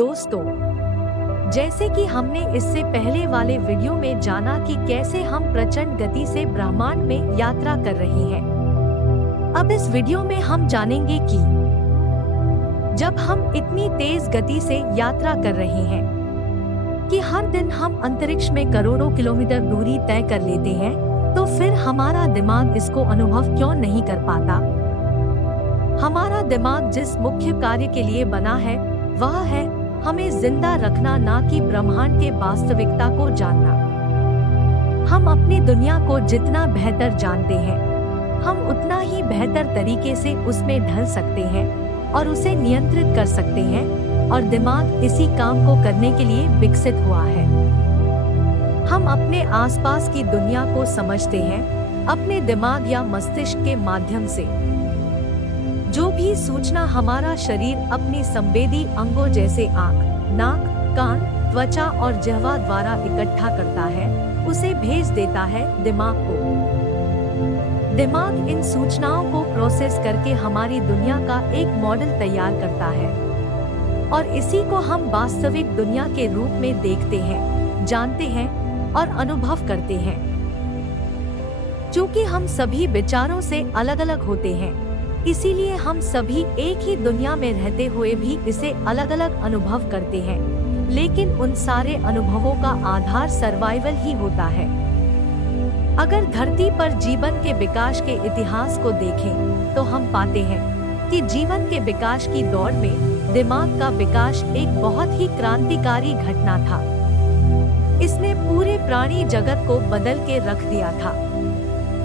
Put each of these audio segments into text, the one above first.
दोस्तों, जैसे कि हमने इससे पहले वाले वीडियो में जाना कि कैसे हम प्रचंड गति से ब्रह्मांड में यात्रा कर रहे हैं, अब इस वीडियो में हम जानेंगे कि जब हम इतनी तेज गति से यात्रा कर रहे हैं कि हर दिन हम अंतरिक्ष में करोड़ों किलोमीटर दूरी तय कर लेते हैं, तो फिर हमारा दिमाग इसको अनुभव क्यों नहीं कर पाता। हमारा दिमाग जिस मुख्य कार्य के लिए बना है वह है हमें जिंदा रखना, ना कि ब्रह्मांड के वास्तविकता को जानना। हम अपनी दुनिया को जितना बेहतर जानते हैं, हम उतना ही बेहतर तरीके से उसमें ढल सकते हैं और उसे नियंत्रित कर सकते हैं, और दिमाग इसी काम को करने के लिए विकसित हुआ है। हम अपने आसपास की दुनिया को समझते हैं अपने दिमाग या मस्तिष्क के माध्यम से। जो भी सूचना हमारा शरीर अपनी संवेदी अंगों जैसे आँख, नाक, कान, त्वचा और जिह्वा द्वारा इकट्ठा करता है, उसे भेज देता है दिमाग को। दिमाग इन सूचनाओं को प्रोसेस करके हमारी दुनिया का एक मॉडल तैयार करता है, और इसी को हम वास्तविक दुनिया के रूप में देखते हैं, जानते हैं और अनुभव करते हैं। चूंकि हम सभी विचारों से अलग अलग होते हैं, इसीलिए हम सभी एक ही दुनिया में रहते हुए भी इसे अलग अलग अनुभव करते हैं, लेकिन उन सारे अनुभवों का आधार सर्वाइवल ही होता है। अगर धरती पर जीवन के विकास के इतिहास को देखें, तो हम पाते हैं कि जीवन के विकास की दौड़ में दिमाग का विकास एक बहुत ही क्रांतिकारी घटना था। इसने पूरे प्राणी जगत को बदल के रख दिया था।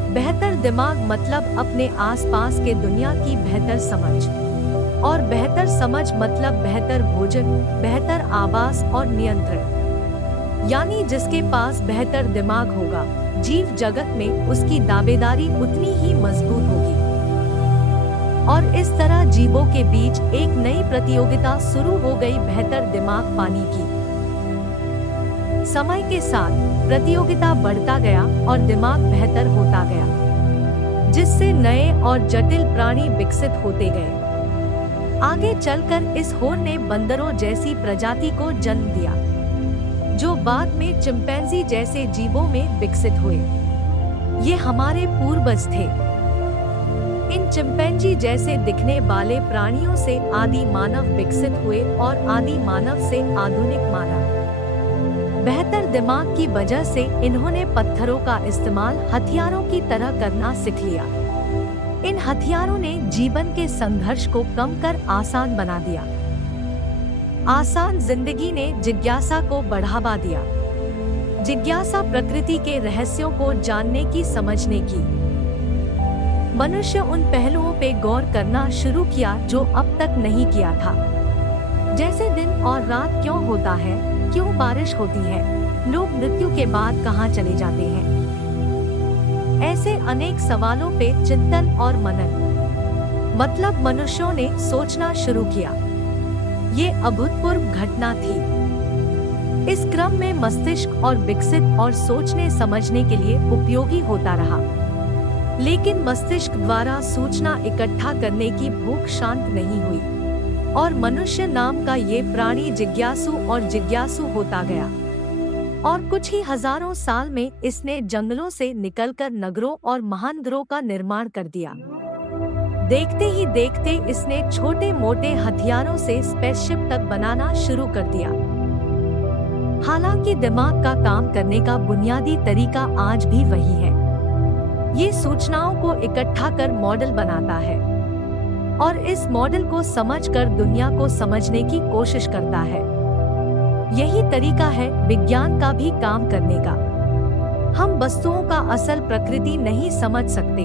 बेहतर दिमाग मतलब अपने आसपास के दुनिया की बेहतर समझ, और बेहतर समझ मतलब बेहतर भोजन, बेहतर आवास और नियंत्रण। यानी जिसके पास बेहतर दिमाग होगा, जीव जगत में उसकी दावेदारी उतनी ही मजबूत होगी। और इस तरह जीवों के बीच एक नई प्रतियोगिता शुरू हो गई बेहतर दिमाग पाने की। समय के साथ प्रतियोगिता बढ़ता गया और दिमाग बेहतर होता गया, जिससे नए और जटिल प्राणी विकसित होते गए। आगे चलकर इस होड़ ने बंदरों जैसी प्रजाति को जन्म दिया, जो बाद में चिंपैंजी जैसे जीवों में विकसित हुए। ये हमारे पूर्वज थे। इन चिंपैंजी जैसे दिखने वाले प्राणियों से आदि मानव विकसित हुए और आदि मानव से आधुनिक मानव। बेहतर दिमाग की वजह से इन्होंने पत्थरों का इस्तेमाल हथियारों की तरह करना सीख लिया। इन हथियारों ने जीवन के संघर्ष को कम कर आसान बना दिया। आसान जिंदगी ने जिज्ञासा को बढ़ावा दिया। जिज्ञासा प्रकृति के रहस्यों को जानने की, समझने की। मनुष्य उन पहलुओं पे गौर करना शुरू किया जो अब तक नहीं किया था, जैसे दिन और रात क्यों होता है, क्यों बारिश होती है, लोग मृत्यु के बाद कहाँ चले जाते हैं। ऐसे अनेक सवालों पे चिंतन और मनन मतलब मनुष्यों ने सोचना शुरू किया। ये अभूतपूर्व घटना थी। इस क्रम में मस्तिष्क और विकसित और सोचने समझने के लिए उपयोगी होता रहा, लेकिन मस्तिष्क द्वारा सूचना इकट्ठा करने की भूख शांत नहीं हुई, और मनुष्य नाम का ये प्राणी जिज्ञासु और जिज्ञासु होता गया। और कुछ ही हजारों साल में इसने जंगलों से निकलकर नगरों और महानगरों का निर्माण कर दिया। देखते ही देखते इसने छोटे मोटे हथियारों से स्पेसशिप तक बनाना शुरू कर दिया। हालांकि दिमाग का काम करने का बुनियादी तरीका आज भी वही है। ये सूचनाओं को इकट्ठा कर मॉडल बनाता है, और इस मॉडल को समझकर दुनिया को समझने की कोशिश करता है। यही तरीका है विज्ञान का भी काम करने का। हम वस्तुओं का असल प्रकृति नहीं समझ सकते,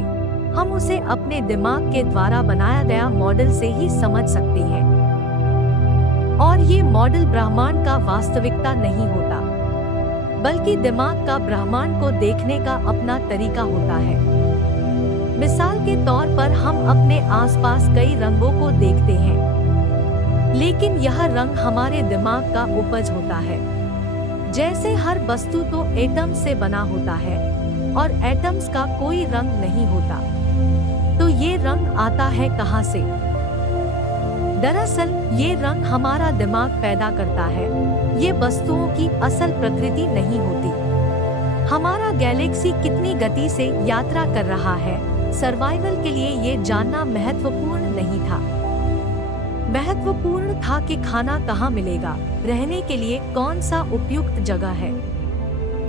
हम उसे अपने दिमाग के द्वारा बनाया गया मॉडल से ही समझ सकते हैं। और ये मॉडल ब्रह्मांड का वास्तविकता नहीं होता, बल्कि दिमाग का ब्रह्मांड को देखने का अपना तरीका होता है। मिसाल के तौर पर हम अपने आसपास कई रंगों को देखते हैं, लेकिन यह रंग हमारे दिमाग का उपज होता है। जैसे हर वस्तु तो एटम से बना होता है, और एटम्स का कोई रंग नहीं होता, तो ये रंग आता है कहाँ से? दरअसल ये रंग हमारा दिमाग पैदा करता है, ये वस्तुओं की असल प्रकृति नहीं होती। हमारा गैलेक्सी कितनी गति से यात्रा कर रहा है, सर्वाइवल के लिए ये जानना महत्वपूर्ण नहीं था। महत्वपूर्ण था कि खाना कहाँ मिलेगा, रहने के लिए कौन सा उपयुक्त जगह है।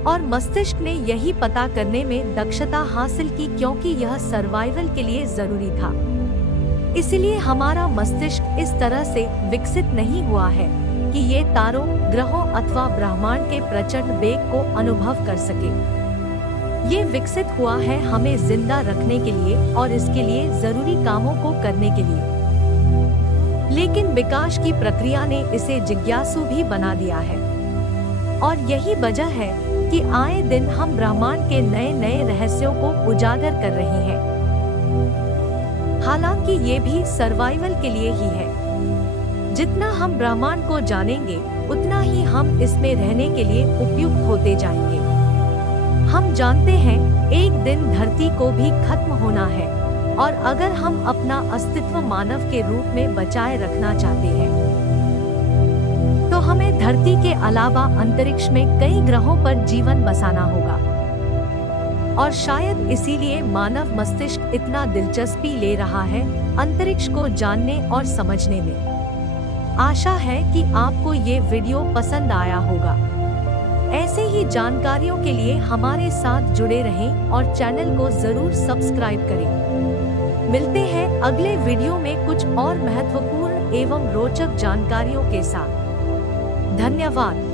और मस्तिष्क ने यही पता करने में दक्षता हासिल की, क्योंकि यह सर्वाइवल के लिए जरूरी था। इसलिए हमारा मस्तिष्क इस तरह से विकसित नहीं हुआ है कि ये तारों, ग्रहों अथवा ब्रह्मांड के प्रचंड वेग को अनुभव कर सके। ये विकसित हुआ है हमें जिंदा रखने के लिए और इसके लिए जरूरी कामों को करने के लिए। लेकिन विकास की प्रक्रिया ने इसे जिज्ञासु भी बना दिया है। और यही वजह है कि आए दिन हम ब्रह्मांड के नए नए रहस्यों को उजागर कर रहे हैं। हालांकि ये भी सर्वाइवल के लिए ही है। जितना हम ब्रह्मांड को जानेंगे, उतना ही हम इसमें रहने के लिए उपयुक्त होते जाएंगे। हम जानते हैं एक दिन धरती को भी खत्म होना है, और अगर हम अपना अस्तित्व मानव के रूप में बचाए रखना चाहते हैं, तो हमें धरती के अलावा अंतरिक्ष में कई ग्रहों पर जीवन बसाना होगा। और शायद इसीलिए मानव मस्तिष्क इतना दिलचस्पी ले रहा है अंतरिक्ष को जानने और समझने में। आशा है कि आपको ये वीडियो पसंद आया होगा। ऐसे ही जानकारियों के लिए हमारे साथ जुड़े रहें और चैनल को जरूर सब्सक्राइब करें। मिलते हैं अगले वीडियो में कुछ और महत्वपूर्ण एवं रोचक जानकारियों के साथ। धन्यवाद।